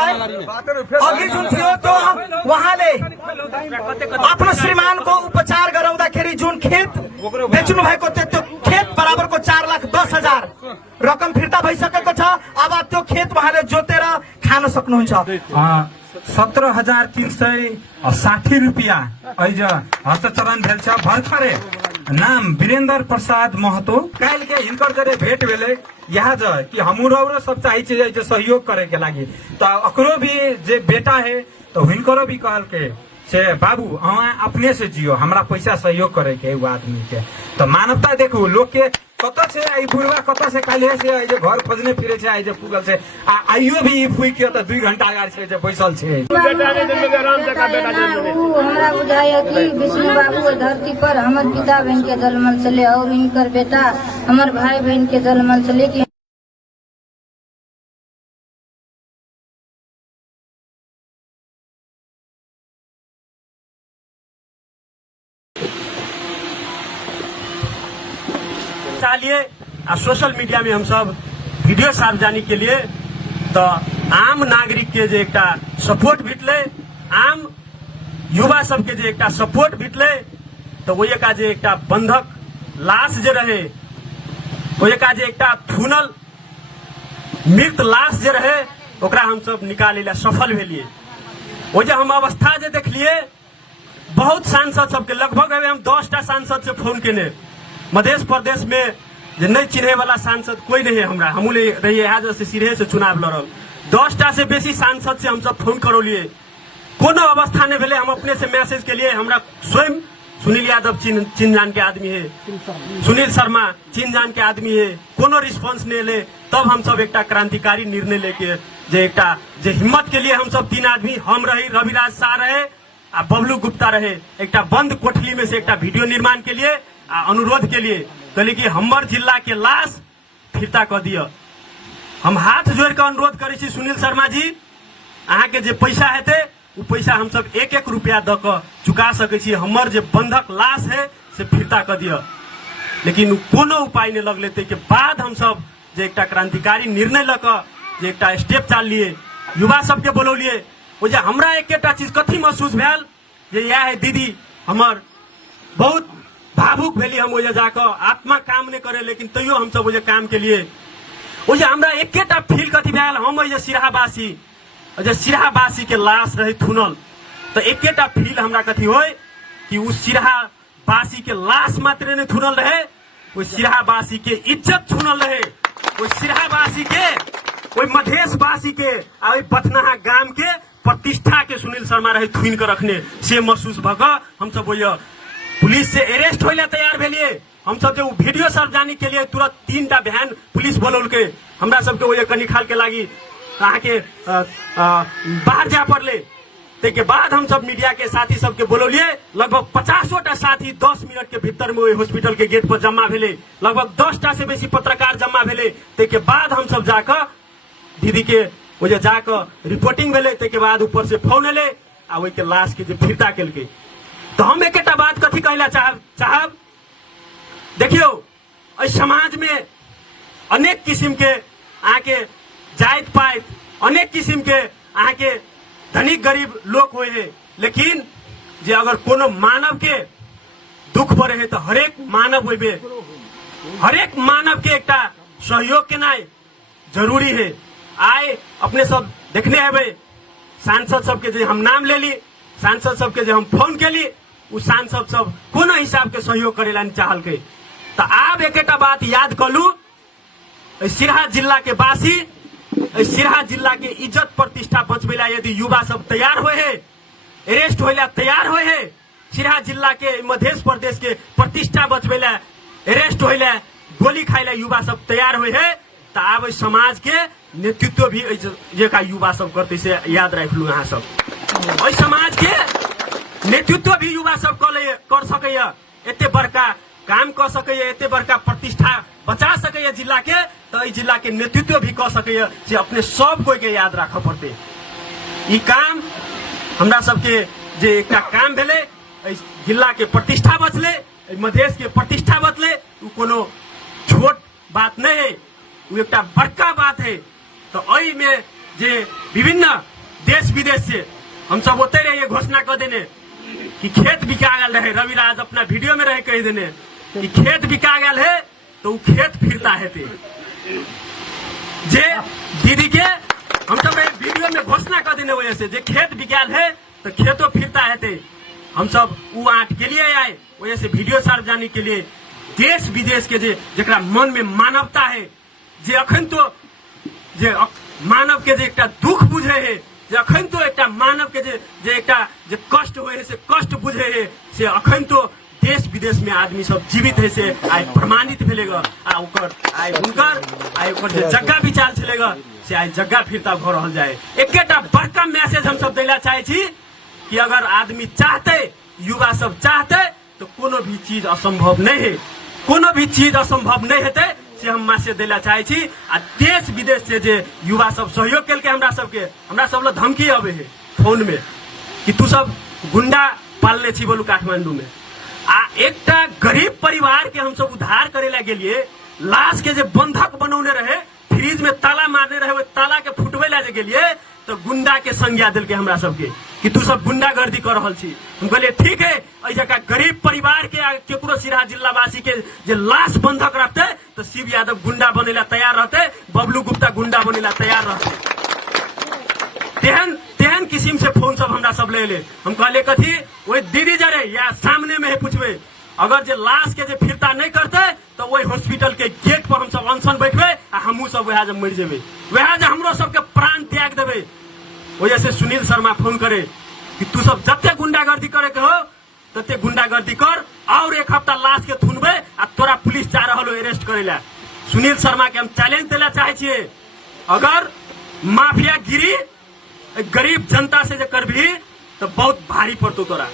महोदय अघि जुन थियो त्यो उहाँले आफ्नो श्रीमान को उपचार गराउँदाखेरि जुन खेत बेच्नु भएको थियो त्यो खेत बराबरको 4,10,000 रकम फिर्ता भइसकेको छ। अब त्यो खेत उहाँले जोतेर खान सक्नुहुन्छ। 17,360 रुपियाँ अहिज हस्ताक्षरण भेल छ। भर्खरे नाम वीरेंद्र प्रसाद महतो काल के हिनकर जरे भेट भेले यहाँ ज कि हमरो सब चाहिए जे सहयोग करे के लागी तो अकरो भी जे बेटा है तो हिनकरो भी कहल के से बाबू अहाँ अपने से जियो, हमरा पैसा सहयोग करे के वो आदमी के। तो मानवता देखो लोग के कत से आई बुढ़वा कत से काले से आई घर खोजने फिरे छे आई पुगल से आइयो भी फुई के तो 2 घंटा गाड़ी से बैसल छे। हमरा बुझाया कि विष्णु बाबू धरती पर हमर पिता बहन के जन्मल चले और इनकर बेटा हमर भाई बहन के जन्मल चले कि चालिए सोशल मीडिया में हम सब वीडियो सार्वजनिक के लिए तो आम नागरिक के जे एकटा सपोर्ट भेटले, आम युवा सब के जे एकटा सपोर्ट भेटले तो वो का जे एकटा बंधक लाश जे रहे वो का जे एकटा थुनल मृत लाश जे रहे ओकरा हम सब निकाले ला सफल भेलिए। वो जे हम अवस्था जे देखलिए बहुत सांसद सबके लगभग हम 10टा सांसद से फोन केने मध्य प्रदेश में जो नहीं चिन्हे वाला सांसद कोई नहीं है। हमरा हमू रहिए यहाँ से सिरे से चुनाव लड़ल 10टा से बेसी सांसद से हम सब फोन करो लिए कोनो अवस्था नहीं भेले। हम अपने से मैसेज के लिए हमरा स्वयं सुनील यादव चीन जान के आदमी है, सुनील शर्मा चीन जान के आदमी है, कोनो रिस्पांस नहीं ले। तब हम सब एक क्रांतिकारी निर्णय लेके जे एक हिम्मत के लिए हम सब 3 आदमी हम रही, रविराज शाह रहे आ बबलू गुप्ता रहे, एक बंद कोठली में से एक वीडियो निर्माण के लिए अनुरोध के लिए कहली कि हमर जिला के लाश फिरता कर दिया। हम हाथ जोड़ के अनुरोध करे छी सुनील शर्मा जी अहाँ के जे पैसा हेते वो पैसा हम सब 1-1 रुपया द के चुका सके छी। हमर जे बंधक लाश है से फिरता कर दिया, लेकिन कोनो उपाय नहीं लगले। के बाद हम सब जे एक क्रांतिकारी निर्णय ल के जे एक स्टेप चाल लिए, युवा सबके बोलौलिए। वो जे हमरा एकेटा चीज कथी महसूस भेल जे यह है दीदी हमर बहुत भावुक भेली। हम वजह जाकर आत्मा काम नहीं करे लेकिन तैयो हम सब वजह काम के लिए वजह हमरा एकेटा फील कथी भेल हम वजह सिराहाबासी के लाश रहे थुनल तो एकेटा फील हमरा कथी होय कि उस सिराहाबासी के लाश मात्र नहीं थुनल रहे, वो सिराहाबासी के इज्जत थुनल रहे, वो सिराहाबासी के कोई मधेशवासी के बथनाहा गांव के प्रतिष्ठा के सुनील शर्मा रहे थुन के रखने से महसूस भग हम सब वजह पुलिस से अरेस्ट होइला तैयार भेलिए। हम सब जो वीडियो सार्वजनिक के लिए तुरंत 3टा वैन पुलिस बोलौल के हमरा सबके वही कनी खाल के लागी अहाँ के बाहर जा पड़ले। ते के बाद हम सब मीडिया के साथी सबके बोलौलिए। लगभग 50टा साथी 10 मिनट के भीतर में हॉस्पिटल के गेट पर जमा भेले। लगभग 10टा से बेसी पत्रकार जमा भेले। ते के बाद हम सब जाकर दीदी के वजह जाकर रिपोर्टिंग भेले। ते के बाद ऊपर से फोन एले आ वही के लाश के फिरता केल के। तो हम एक बात कथी कहला चाहब देखियो समाज में अनेक किस्म के आके जात पात अनेक किस्म के आके धनिक गरीब लोग हुए हैं, लेकिन जे अगर कोनो मानव के दुख पड़े है तो हरेक मानव होबे, हरेक मानव के एक सहयोग के नाय जरूरी है। आए अपने सब देखने हेबे सांसद सबके जे हम नाम ले ली, सांसद सबके जे हम फोन के ली, उस सांसद सब कोनो हिसाब के सहयोग करेला नहीं चाहल के। तो आप एक बात याद कलू सिरहा जिला के वासी, सिरहा जिला के इज्जत प्रतिष्ठा बचवेला यदि युवा सब तैयार हुए है, अरेस्ट होइला तैयार हुए है, सिरहा जिला के मध्य प्रदेश के प्रतिष्ठा बचवेला अरेस्ट होइला गोली खाइला युवा सब तैयार हुए है, तो अब समाज के नेतृत्व भी जे का युवा सब करते से याद रख लू। यहाँ सब समाज के नेतृत्व भी युवा सब कर सके, एते बड़का काम कर सके, एते बड़का प्रतिष्ठा बचा सके जिला के, तो जिला के नेतृत्व भी कर सके जे अपने सब कोई के याद रख पड़ते। ई काम हमरा सबके जे एक काम भेले, जिला के प्रतिष्ठा बचले, मधेश के प्रतिष्ठा बचले, उ कोनो छोट बात नहीं है, उ एक बड़का बात है। तो में जे विभिन्न देश विदेश से हम सब ओते रहे घोषणा कर देने कि खेत बिका गल रहे। रविराज अपना वीडियो में रहे कह देने कि खेत बिका गल है तो वो खेत फिरता है जे दीदी के हम सब वीडियो में घोषणा कर देने वजह से जे खेत बिकाल है तो खेतों फिरता है हम सब वो आठ के लिए आए वजह से वीडियो सार्वजनिक के लिए देश विदेश के जरा मन में मानवता है जे अखन तो जे मानव के जे एकटा दुख बुझे है जे अखन तो एकटा मानव के जे एकटा जे कष्ट होए से कष्ट बुझे है से अखन तो देश विदेश में आदमी सब जीवित है से आइ प्रमाणित भेलेगा आ ओकर आइ हुनकर आइ ओकर जे जगह विचार चलेगा से आइ जगह फिरता भ रहल जाए। एकेटा बड़का मैसेज हम सब देला चाहे छी कि अगर आदमी चाहते युवा सब चाहते तो कोनो भी चीज असंभव नहीं है, कोनो भी चीज असंभव नहीं हेते से हम मैसेज देला चाहे छी। आ देश विदेश से जे युवा सब सहयोग केलके हमरा सब लो धमकी आवे है फोन में कि तू सब गुंडा पालने छी बोलू काठमांडू में। आ एकटा गरीब परिवार के हम सब उद्धार करेला गेलिए लाश के जे बंधक बनौने रहे फ्रिज में ताला मारने रहे वो ताला के फुटवे ला जे गेलिए तो गुंडा के संज्ञा दिल के हमरा सबके कि तू सब गुंडागर्दी कर रहल छी। हम कहलिए ठीक है ऐ जगह गरीब परिवार के केकरो सिराहा जिला वासी के जे लाश बंधक रखते तो शिव यादव गुंडा बनेला तैयार रहते, बबलू गुप्ता गुंडा बनेला तैयार रहते। तेहन किस्म से फोन सब हमरा सब ले हम कहले कथी वही दीदी जरे या सामने में है पूछबे अगर जे लाश के जे फिरता नहीं करते तो वही हॉस्पिटल के गेट पर हम सब अनशन बैठबे आ हमहू सब वह मर जेबे वह हमरो सबके प्राण त्याग देबे। वजह से सुनील शर्मा फोन करे कि तू सब जते गुंडागर्दी करे के हो तते गुंडागर्दी कर और एक हफ्ता लाश के थुनबे आ तोरा पुलिस जा रहल अरेस्ट करेला। सुनील शर्मा के हम चैलेंज देला चाहे छिए अगर माफिया गिरी गरीब जनता से जे करबी तो बहुत भारी पड़तो तोरा।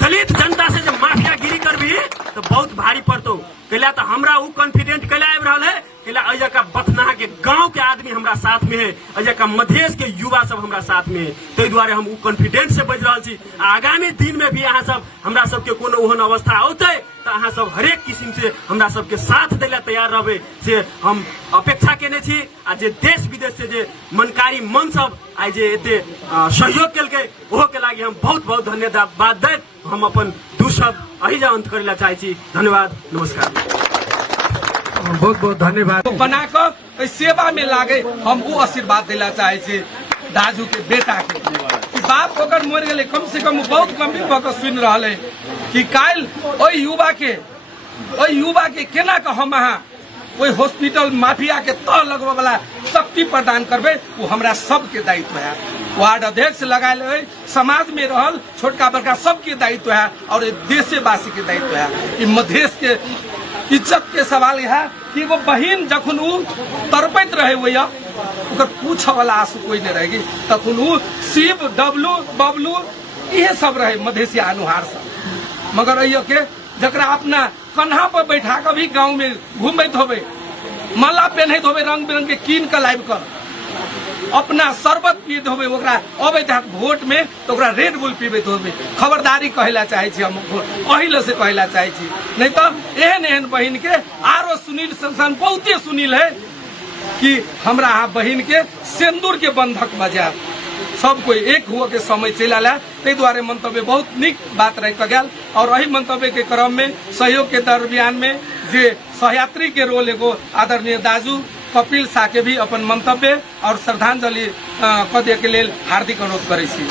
दलित जनता से जब माफिया गिरी करबी तो बहुत भारी पड़तो कैला तो हमरा उ कॉन्फिडेंट कैला आबि रहल है कैला अजय का बथनाहा के गांव के आदमी हमरा साथ में है, अजय का मधेश के युवा सब हमरा साथ में है। ताहि दुआरे हम उ कॉन्फिडेंट से बज रहल छी। आगामी दिन में भी अहाँ सब हमरा सबके कोनो ओहन अवस्था औते तो अहाँ सब हरेक किस्म से हमरा सबके साथ देला तैयार रहबे से हम अपेक्षा केने छी। आ जे देश विदेश से जे मनकारी मन सब आइ जे एते सहयोग केलके ओहो के लागी हम बहुत बहुत धन्यवाद दैत हम अपन दू शब्द अहिजा अंत करेला चाहे छी। धन्यवाद, नमस्कार। बहुत बहुत धन्यवाद। तो बना कर सेवा में लागे हम वो आशीर्वाद दिला चाहे छे दाजू के बेटा के कि बाप अगर मर गए कम से कम बहुत गंभीर भर सुन रहा है कि काल ओई युवा के केना के हम अहाँ ओई हॉस्पिटल माफिया के तह लगवा वाला शक्ति प्रदान करबे वो हमरा सबके दायित्व है। वार्ड अध्यक्ष लगाए है, समाज में रहल छोटका बड़का सबके दायित्व है और देशवासी के दायित्व है। कि मधेश के इज्जत के सवाल है कि वो बहन जखन तड़पैत रहे वही पूछ वाला आंसू कोई नहीं रहेगी तखन शिव डबलू बबलू ये सब रहे मधेसिया अनुहार सब। मगर अयो के जकरा अपना कन्हा पर बैठा कर भी गाँव में घूमत होबे माला पहनत होबे रंग बिरंग के कीन कर लाइब कर अपना शरबत पीत होबे ओकरा अबे वोट में तो ओकरा रेड बुल पीबे होबे। खबरदारी कहला चाहे छी हम पहले से कहला चाहे छी नहीं तो एहन बहन के आरो सुनील संसान बहुते सुनील है कि हमरा अहाँ बहन के सिंदूर के बंधक बजा सब कोई एक हुआ के समय चल आला। ते द्वारे मंतव्य बहुत निक बात रह गया और वही मंतव्य के क्रम में सहयोग के दरमियान में जे सहयात्री के रोल एगो आदरणीय दाजू कपिल शाह के भी अपन मंतव्य और श्रद्धांजलि कदे के लिए हार्दिक अनुरोध करे छी।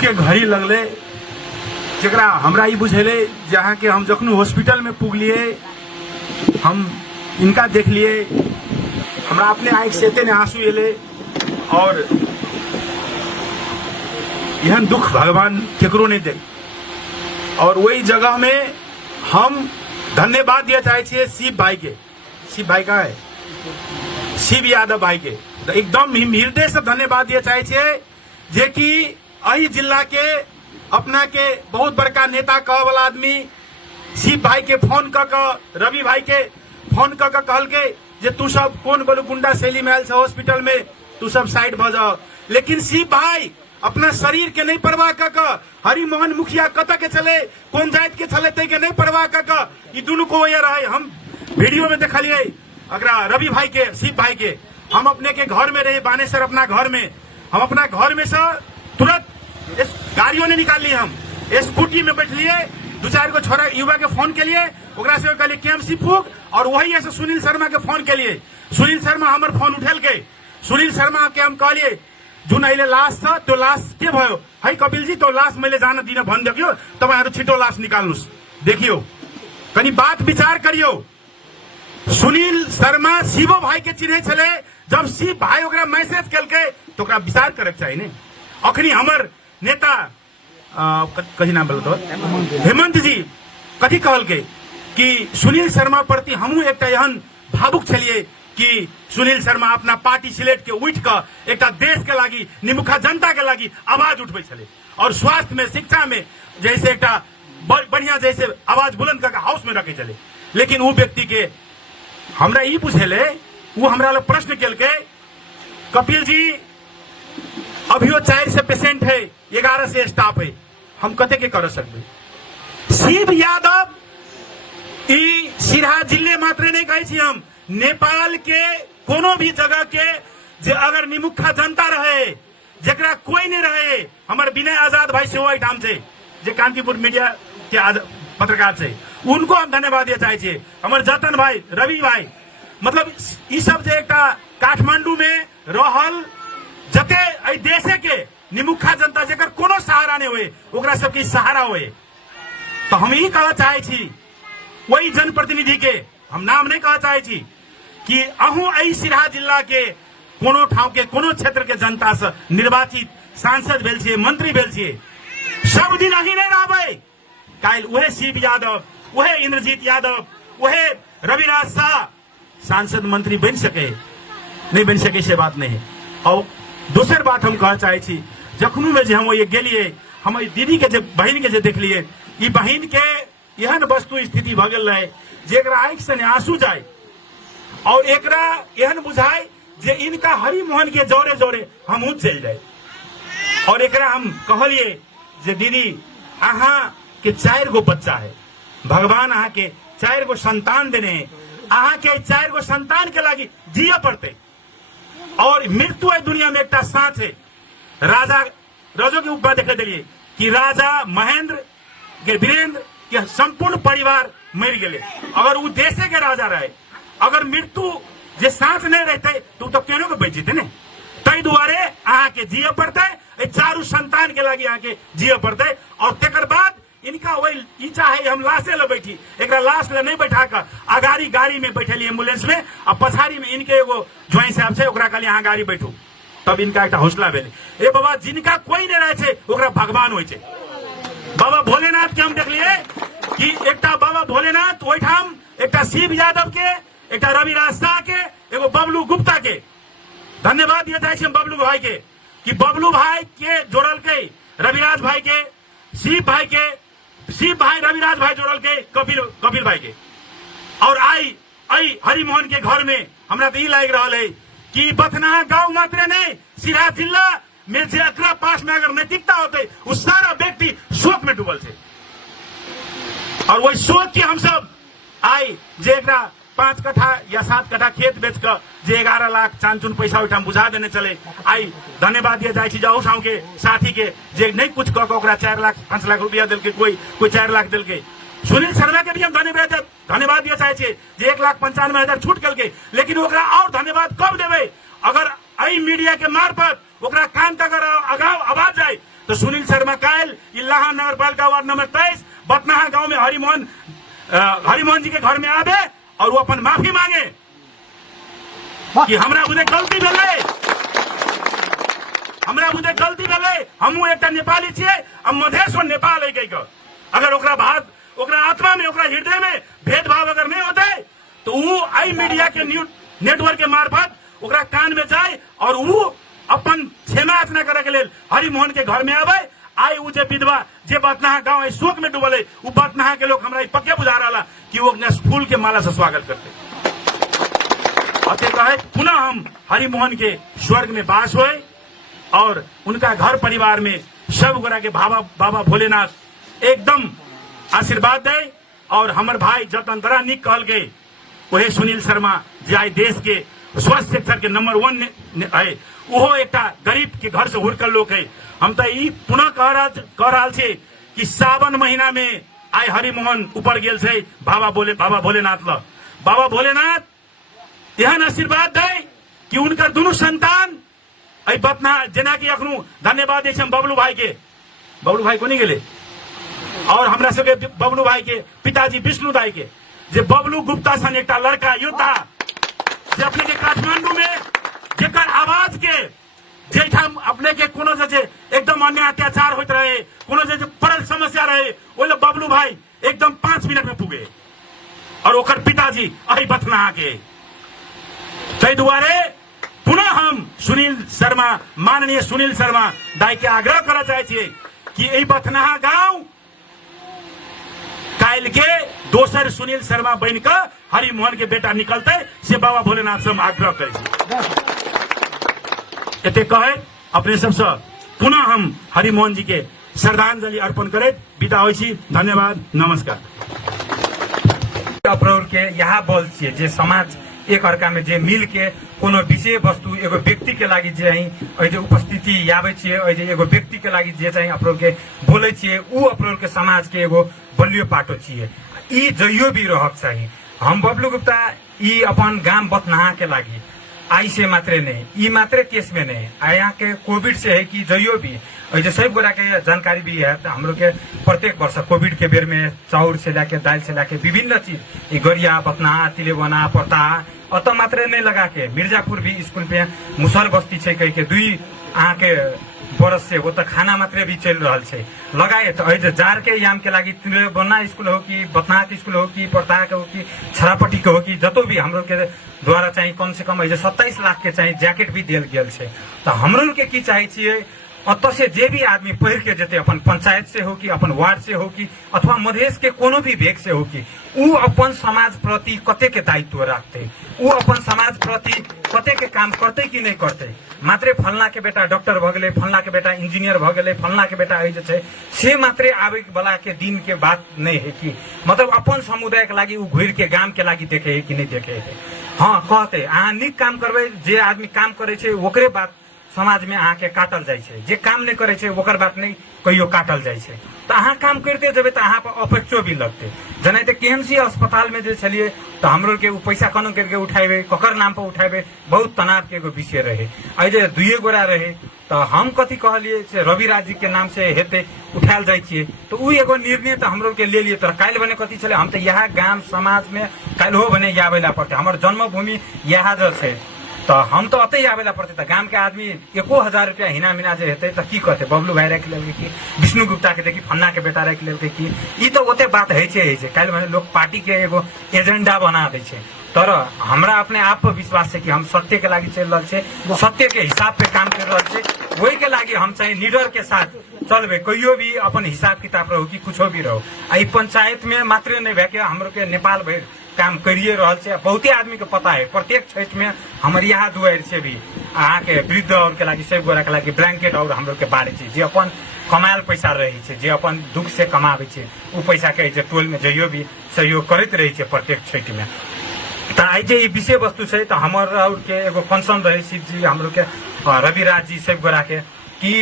के घड़ी लगले जरा हमरा ई बुझेले जहाँ के हम जखन हॉस्पिटल में पुगलिए हम इनका देख लिए हमरा अपने आँख से एते आंसू एले और यह दुख भगवान केकरो नहीं दे। और वही जगह में हम धन्यवाद दिया चाहे छे शिव भाई के। शिव भाई का है शिव यादव भाई के एकदम हृदय से धन्यवाद दिया चाहे छे जे कि अही जिला के अपना के बहुत बड़का नेता कह वाला आदमी शिव भाई के फोन कर रवि भाई के फोन कर कहल के जे तू सब कौन बोलू गुंडा शैली महल से हॉस्पिटल में तू सब साइड भ जाओ। लेकिन शिव भाई अपना शरीर के नहीं परवाह कर हरिमोहन मुखिया कत के चले कौन जात के चले ते के नहीं परवाह कर ई दोनों को ये रहे। हम वीडियो में देखलिए अगर रवि भाई के शिव भाई के हम अपने के घर में रहे बानेसर अपना घर में, हम अपना घर में से तुरंत इस गाड़ियों ने निकाल ली, हम स्कूटी में बैठ लिए, 2-4 को छोरा युवा के फोन के लिए ओकरा से कहलिए केएमसी फूक, और वही ऐसे सुनील शर्मा के फोन के लिए सुनील शर्मा हमार फोन उठेल के सुनील शर्मा के हम कहलिए जुन अहिले लाश छ त्यो लाश के भयो है कपिल जी, तो लाश मैले जान दिन भनिदियो, तपाईहरु छिटो लाश निकाल्नुस्, देखियो कनी बात विचार करियो। सुनील शर्मा शिवो भाई के चिन्हे छले, जब शिव भाई ओकरा मैसेज केलके तो ओकरा विचार करे चाहिए ने। अखनी हमर नेता कथी नाम बोलतो हेमंत जी कथी कहलके कि सुनील शर्मा प्रति हमू एक एहन भावुक छलिए कि सुनील शर्मा अपना पार्टी सिलेट के उठ कर एक देश के लागी निमुखा जनता के लागी आवाज उठबे छले, और स्वास्थ्य में शिक्षा में जैसे एक बढ़िया जैसे आवाज बुलंद करके हाउस में रखे चले। लेकिन वो व्यक्ति के हमरा ई पूछेले, वो हमरा ला प्रश्न केलके कपिल जी अभियो 400 पेशेंट है, 11 से स्टाफ है, हम कते के कर सकबे। शिव यादव ई सिरहा जिले मात्र नहीं कहे छी, हम नेपाल के कोनो भी जगह के जे अगर निमुखा जनता रहे जरा कोई नहीं रहे, हमारे विनय आजाद भाई से वही ठाम से जे कांतिपुर मीडिया के पत्रकार से, उनको हम धन्यवाद दिया चाहिए। हमारे जतन भाई, रवि भाई, मतलब ई सब जे एक काठमांडू में रहल जते एहि देशे के निमुखा जनता जेकर कोनो सहारा नहीं हुए ओकरा सबके सहारा हुए, तो हम यही कह चाहे छी वही जनप्रतिनिधि के, हम नाम नहीं कह चाहे छी कि अहू एहि सिरहा जिला के कोनो ठाव के कोनो क्षेत्र के जनता से निर्वाचित सांसद भेल छियै, मंत्री भेल छियै, सब दिन अही नहीं रहबै, काल उहे शिव यादव, उहे इंद्रजीत यादव, उहे रविराज शाह सांसद मंत्री बन सके नहीं बन सके से बात नहीं है। और दूसर बात हम कह चाहे छी, जखनू में जे हम ये गेलिए हम दीदी के जे बहन के जे देखलिए, ई बहन के एहन वस्तु स्थिति भ गेल रहे जेकरा आंख से आंसू जाए, और एकरा एहन बुझाए जे इनका हरि मोहन के जोरे जोरे हमहू चल जाए। और एकरा हम कहलिए जे दीदी अहाँ के 4 गो बच्चा है, भगवान अहाँ के 4 गो संतान देने, अहाँ के 4 गो संतान के लागी जिये पड़ते, और मृत्यु है दुनिया में एक साथ है। राजा राजो के ऊपर देखे दिलिए कि राजा महेंद्र के वीरेंद्र के संपूर्ण परिवार मर गए, अगर वो देशे के राजा रहे, अगर मृत्यु जे सांस नहीं रहते तो केनो के बच जीते ने, तई दुआरे अहाँ के जिये पड़ते, 4 संतान के लागी अहाँ के जिये पड़ते। और तेकर बाद इनका वही इच्छा है हम लाशे ले बैठी, एक लाश ले नहीं बैठा कर अगाड़ी गाड़ी में बैठेली एम्बुलेंस में, और पछाड़ी में इनके एगो ज्वाइन साहब से ओकरा कहली अहाँ गाड़ी बैठू, तब इनका एक हौसला भेले। ए बाबा जिनका कोई नहीं रहे छे ओकरा भगवान होय छे। बाबा भोलेनाथ के हम देखलिए कि एक बाबा भोलेनाथ वही ठाम एक शिव यादव के, एक रविराज शाह के, एगो बबलू गुप्ता के धन्यवाद दिया जाए हम बबलू भाई के, कि बबलू भाई के जोड़ल के रविराज भाई के, शिव भाई रविराज भाई जोड़ल के कपिल भाई के। और आई हरिमोहन के घर में हमरा तो लग रहा है कि बथनाहा गांव मात्र नहीं सिरहा जिला में जे एकरा पास में अगर नैतिकता होते उस सारा व्यक्ति शोक में डूबल थे, और वही शोक की हम सब आई जे एकरा 5 कट्ठा या 7 कट्ठा खेत बेच कर जे 11 लाख चांचुन पैसा उठाम बुझा देने चले, आई धन्यवाद दिया जाए जाऊ साहू के साथी के जे नहीं कुछ कह ओकरा 4 लाख 5 लाख रुपया दिल के, कोई 4 लाख दिल के। सुनील शर्मा के भी हम धन्यवाद दिया चाहे जे 1,95,000 छूट कल के, लेकिन ओकरा और धन्यवाद कब देवे अगर आई मीडिया के मार्फत ओकरा कान तक अगाव आवाज जाए तो सुनील शर्मा काल इलाहा नगर पालिका वार्ड नंबर 23 बथनाहा गांव में हरिमोहन जी के घर में आवे और वो अपन माफी मांगे कि हमरा बुझे गलती भेले, हमू एक नेपाली छिए, हम मधेश नेपाल है कह, अगर ओकरा आत्मा में ओकरा हृदय में भेदभाव अगर नहीं होते तो वो आई मीडिया के नेटवर्क के मार्फत ओकरा कान में जाए और वो अपन क्षमा याचना करे के लिए हरिमोहन के घर में आवे। आई उ जे विधवा जे बथनाहा गांव है शोक में डूबल है, वो बथनाहा के लोग हमरा पक्के बुझा रहा कि वो फूल के माला से स्वागत करते, अतः कहे पुनः हम हरिमोहन के स्वर्ग में बास हुए और उनका घर परिवार में सब गोरा के बाबा भोलेनाथ एकदम आशीर्वाद दे। और हमर भाई जतन बड़ा निक कहल गए वही सुनील शर्मा जे आई देश के स्वास्थ्य सेक्टर के नंबर 1 है, वो एक गरीब के घर से हुर्कल लोग है। हम तो ये पुनः कह रहा छे कि सावन महीना में आई हरिमोहन ऊपर गेल से बाबा भोलेनाथ ल बाबा भोलेनाथ एहन आशीर्वाद दे कि उनका दोनों संतान आई बतना जना कि अखनू धन्यवाद दे बबलू भाई को नहीं गेले और हमरा सबके बबलू भाई के पिताजी विष्णु दाई के जे बबलू गुप्ता सन एक लड़का योद्धा जे अपने के काठमांडू में जेकर आवाज के जेठाम अपने के कोनो जे एकदम अन्य अत्याचार होते रहे, कोनो जे पड़ल समस्या रहे, ओले बबलू भाई एकदम 5 मिनट में पुगे और ओकर पिताजी अही बथना के। तै दुआरे पुनः हम माननीय सुनील शर्मा दाई के आग्रह करना चाहे छे कि यही बथनाहा गांव काल के दोसर सुनील शर्मा बन के हरिमोहन के बेटा निकलते से बाबा भोलेनाथ से हम आग्रह करे एते कहे अपने सबसे पुनः हम हरिमोहन जी के श्रद्धांजलि अर्पण करे विदा होई छी। धन्यवाद, नमस्कार। अपरोर के यहाँ बोल छिए जे समाज एक अर्का में जे मिल के कोनो विषय वस्तु एगो व्यक्ति के लागी जे जे उपस्थिति आवे छिए जे एगो व्यक्ति के लागी जे चाहिँ अपरोर के बोले छिए उ अपरोर के समाज के एगो बलियो पाटो छिए। ई जइयो भी रहक चाहिए। हम बबलू गुप्ता ई अपन गांव बथनाहा के लागी आई से मात्रे नहीं, ई मात्रे केस में नहीं, यहाँ के कोविड से है कि जइयो भी जो सब गोरा के जानकारी भी है। तो हम लोग के प्रत्येक वर्ष कोविड के बेर में चाउर से लाके दाल से लाके विभिन्न चीज गरिया बथनाहा तिलेबना पर्ता अत मात्रे नहीं लगा के मिर्जापुर भी स्कूल पे मुसर बस्ती है कह के 2 अहाँ के बरस से वो तो खाना मात्रे भी चल रहा है लगाए। तो जार के याम के लागी तिलेबना स्कूल हो कि बथनाहा स्कूल हो कि पर्ता के हो कि छरापट्टी के हो कि जतो भी हम लोग के द्वारा चाहिए कम से कम 27 लाख के चाहिए जैकेट भी दिल गया है। तो हम लोग के की चाहिए अत से जे भी आदमी पहिर के जेते अपन पंचायत से हो कि अपन वार्ड से हो कि अथवा मधेश के कोनो भी भेग से हो कि उ अपन समाज प्रति कते के दायित्व रखते, उ अपन समाज प्रति कते के काम करते कि नहीं करते। मात्रे फलना के बेटा डॉक्टर भ गेले, फलना के बेटा इंजीनियर भ गेले, फलना के बेटा से मात्रे आवे वाला के दिन के बात नहीं है कि मतलब अपन समुदाय के लागी उ घुर के गांव के लागी देखे है कि नहीं देखे है। हाँ कहते अहाँ निक काम करबे, जे आदमी काम करे छे ओकरे बात समाज में अहाँ के काटल जाय छे, जे काम नहीं करे छे ओकर बात नहीं कहियो काटल जाय छे। तो अहाँ काम करते जेबे तो अहाँ पर अपेक्षो भी लगते। जना केएमसी अस्पताल में जे छलिए तो हमरो के पैसा कनो करके उठाबे, ककर नाम पर उठाबे, बहुत तनाव के एगो विषय रहे। आई जे 2 गोरा रहे तो हम कथी कहलिए से रवि राज जी के नाम से हेते उठाल जाय छिए तो उ एगो निर्णय तो हमरो के ले लिए। तो काल बने कथी छले हम तो यहाँ गांव समाज में काल हो बने आवेला पड़ते, हमर जन्मभूमि यहाँ जो है तो हम तो अतै आवेला पड़ते। तो गांव के आदमी 1000 रुपया हिना मिना जे हेते तो की कहते बबलू भाई रख लेबे कि विष्णु गुप्ता के देखी फन्ना के बेटा रख लेबे कि ई तो ओते बात है छे। काल भने लोग पार्टी के एगो एजेंडा बना दे छे। तर हमरा अपने आप पर विश्वास है कि हम सत्य के लागी चल रहे, सत्य के हिसाब पे काम कर रहे, वही के लागी हम चाहे निडर के साथ चलबे। कहियो भी अपन हिसाब किताब रहो कि कुछ भी रहो। आई पंचायत में मात्र नहीं भे के हमरो के नेपाल भर काम करिए रहल छे। बहुते आदमी के पता है प्रत्येक क्षेत्र में हमारे यहाँ दुआर से भी अहाँ के वृद्ध और के लागी सब गोरा के लागी ब्लैंकेट और हम लोग के बारे छे जे अपन कमायल पैसा रही छे, जे अपन दुख से कमावे छे उ पैसा के जे टोल में जइयो भी सहयोग करते रही छे प्रत्येक क्षेत्र में। तो आई जे विषय वस्तु है तो हमार और के एगो कंसर्न रहे शिव जी हम लोग के रवि राज जी सब गोरा के कि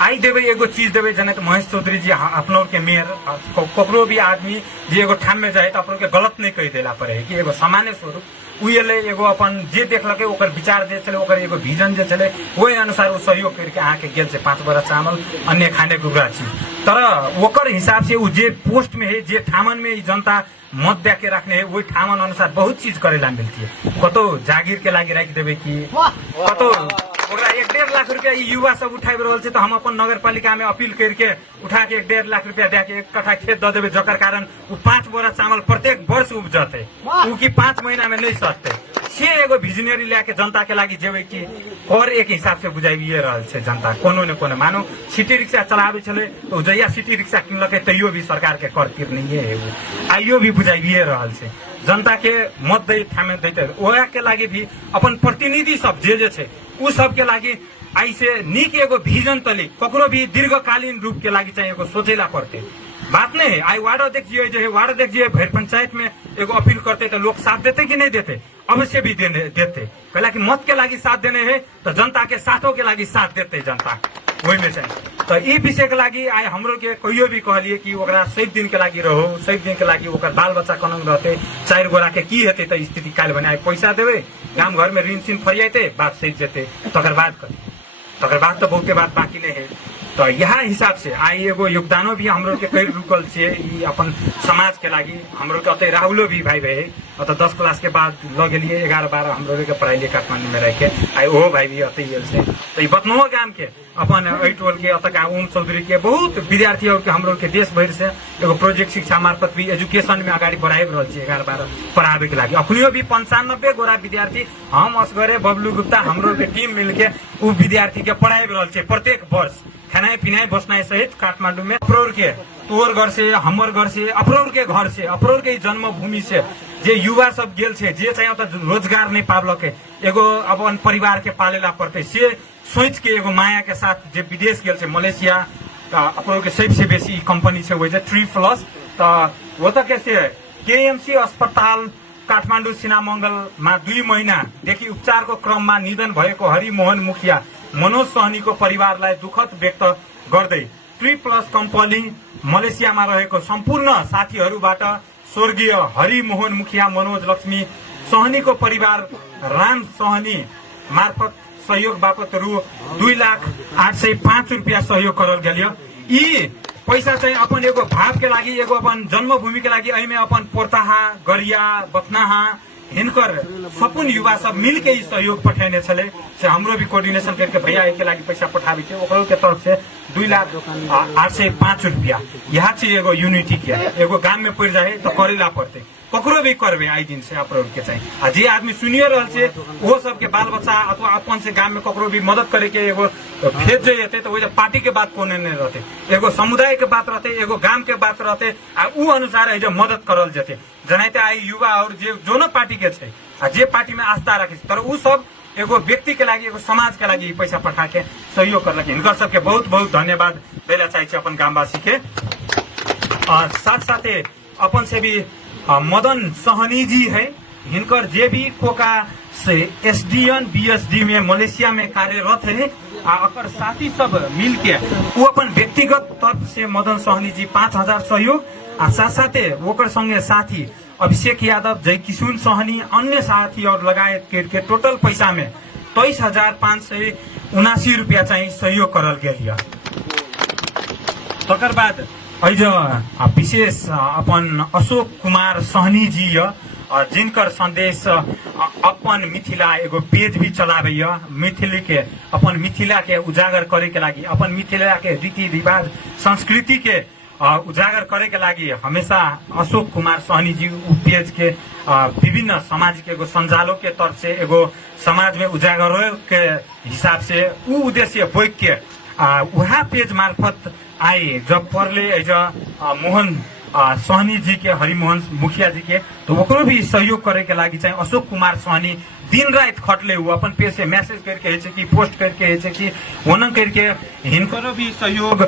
आई देवे एगो चीज देवे जने तो महेश चौधरी जी अपनों के मेयर ककरो भी आदमी जे एगो ठाम में जाए तो अपनों के गलत नहीं कह देला पड़े कि एगो सामान्य स्वरूप उले एगो अपन जे देखलके ओकर विचार जे छले ओकर एगो विजन जे छले वही अनुसार वो सहयोग करके अहाँ के गेल से 5 बोरा चावल अन्य खाने गुगरा चीज। तर ओकर हिसाब से उ जे पोस्ट में है जे ठामन में जनता मत दे के रखने है वही ठामन अनुसार बहुत चीज करेला मिलती है। कतो जागीर के लागी रख देवे कि कतो 1.5 लाख रुपया युवा सब उठाई रहल छे। तो हम अपन नगर पालिका में अपील करके उठा के 1.5 लाख रुपया दे के 1 कट्ठा खेत द देवे जकर कारण उ 5 बोरा चावल प्रत्येक वर्ष उपजते उ की 5 महीना में नहीं सकते। से एगो विजनरी लेके जनता के लागी जेबे कि और एक हिसाब से बुझाइए रहल छे जनता कोनो न कोनो। मानो सिटी रिक्शा चलावे छले तो जहिया सिटी रिक्शा किनलके तैयो भी सरकार के कर तिर नहीं है आइयो भी बुझाइए रहल छे जनता के मत दे थामे देते ओया के लागी भी अपन प्रतिनिधि सब जे छे उ सब के लागी आई से निक एगो विजन तले ककरो भी दीर्घकालीन रूप के लागी चाहिए एगो सोचेला पड़ते बात नहीं है। आई वार्ड अध्यक्ष जो है वार्ड अध्यक्ष जी भैर पंचायत में एगो अपील करते तो लोग साथ देते कि नहीं देते, अवश्य भी देते। कहला कि मत के लागि साथ देने है तो जनता के साथों के लागि साथ देते जनता वही में से। तो ई विषय के लागि आए हमरो के कहियो भी कहलिए कि ओकरा 100 दिन के लागि रहो, 100 दिन के लागि ओकर बाल बच्चा कनंग रहते, 4 गोरा के की हेते तो स्थिति काल बने आए पैसा देवे गांव घर में ऋण सिन फरियाते बात सही जेते तकर बाद कर तकर बाद तो बहुते बात बाकी नहीं है। तो यह हिसाब से आई एगो योगदानो भी हमरो के कई रुकल छे ई अपन समाज के लागि हमरो के अते राहुलो भी भाई भाई अत 10 क्लास के बाद ल गेलिए 11-12 हमरो के पढ़ाई लिखा काठमांडू में रह के आई ओ भाई भी अते गेल छे। तो ई बतनुआ गांव के अपन ऐटोल के अतका ओम चौधरी के बहुत विद्यार्थी और के हमरो के देश भर से एगो प्रोजेक्ट शिक्षा मार्फत भी एजुकेशन में आगाड़ी बढ़ाई रहल छे 11-12 पढ़ावे के लागि। अखनियो भी 95 गोरा विद्यार्थी हम असगरे बबलू गुप्ता हमरो के टीम मिलके उ विद्यार्थी के पढ़ाई रहल छे प्रत्येक वर्ष खाना पीना बसना सहित काठमांडू में। अप्रोर के तोर घर से हमर घर से अप्रोर के घर से अप्रोर के जन्मभूमि से जे युवा सब गेल छे जे चाहिए तो रोजगार नहीं पावलक एगो अपन परिवार के पालेला पड़ते से सोच के एगो माया के साथ जे विदेश गेल छे मलेशिया अप्रोर के सबसे बेसी कंपनी से वही 3+ तो वो तो कैसे केएमसी अस्पताल काठमाडौँ सिनामंगल में 2 महीना देखि उपचार को क्रम में निधन भएको हरिमोहन मुखिया मनोज सहनी को परिवारलाई दुखद व्यक्त गर्दै 3+ कंपनी मलेसिया में रहेको संपूर्ण साथीहरूबाट स्वर्गीय हरिमोहन मुखिया मनोज लक्ष्मी सहनी को परिवार राम सहनी मार्फत सहयोग बापत रु 2,0805 रुपया सहयोग करल गेलियो। यी पैसा चाहिँ अपन एगो भाव के लागि एगो अपन जन्मभूमि के लागि अहिमे अपन पोर्ताहा गरिया बथनाहा हिनकर सपुन युवा सब मिल के ही सहयोग पठाने छले से हमरो भी कोऑर्डिनेशन करके भैया के लागि पैसा पठाबे छे ओकरो के तरफ से 2,0805 रुपया यहाँ चाहिँ एगो यूनिटी के एगो गांव में पड़ जाए तो करेला पड़ते ककरो भी करबे आई दिन से अप्रोड के चाहिँ आ जे आदमी सुनिए रहल छे वो सब के बाल बच्चा अथवा अपन से गांव में ककरो भी मदद करे के एगो फेज जे हेते तो वो पार्टी के बात कोने नहीं रहते एगो समुदाय के बात रहते एगो गांव के बात रहते आ उ अनुसार जो मदद करल जते जनाते आई युवा और जे जोनो पार्टी के छै आ जे पार्टी में आस्था रखे तर उ सब एगो व्यक्ति के लागि एगो समाज के लागि पैसा पठा के सहयोग करलक हिनकर सबके बहुत बहुत धन्यवाद देला चाहे छी अपन गांववासी के। साथ साथे अपन से भी मदन सहनी जी है हिनकर जे भी कोका से एसडीएन बीएसडी में मलेशिया में कार्यरत है अकर साथी सब मिल के वो अपन व्यक्तिगत तरफ से मदन सहनी जी 5,000 सहयोग आ साथ साथे ओकर संगे साथी अभिषेक यादव जय किशुन सहनी अन्य साथी और लगायत के टोटल पैसा में 23,579 रुपया चाहिए सहयोग करल गेल। तकर बाद अज विशेष अपन अशोक कुमार सहनी जी जिनकर संदेश अपन मिथिला एगो पेज भी चलावे मिथिली के अपन मिथिला के उजागर करे के लागि अपन मिथिला के रीति रिवाज संस्कृति के उजागर करे के लागि हमेशा अशोक कुमार सहनी जी उ पेज के विभिन्न सामाजिक एगो संजालों के तरफ से एगो समाज में उजागर के हिसाब से उ उद्देश्य बोक के वहाँ पेज मार्फत आए जब पढ़ले मोहन सहनी जी के हरिमोहन मुखिया जी के तो ओकरो भी सहयोग करे के लागि चाहिँ अशोक कुमार सहनी दिन रात खटले हुआ अपन पेज से मैसेज करके है कि पोस्ट करके है कि वनन करके हिनकरो भी सहयोग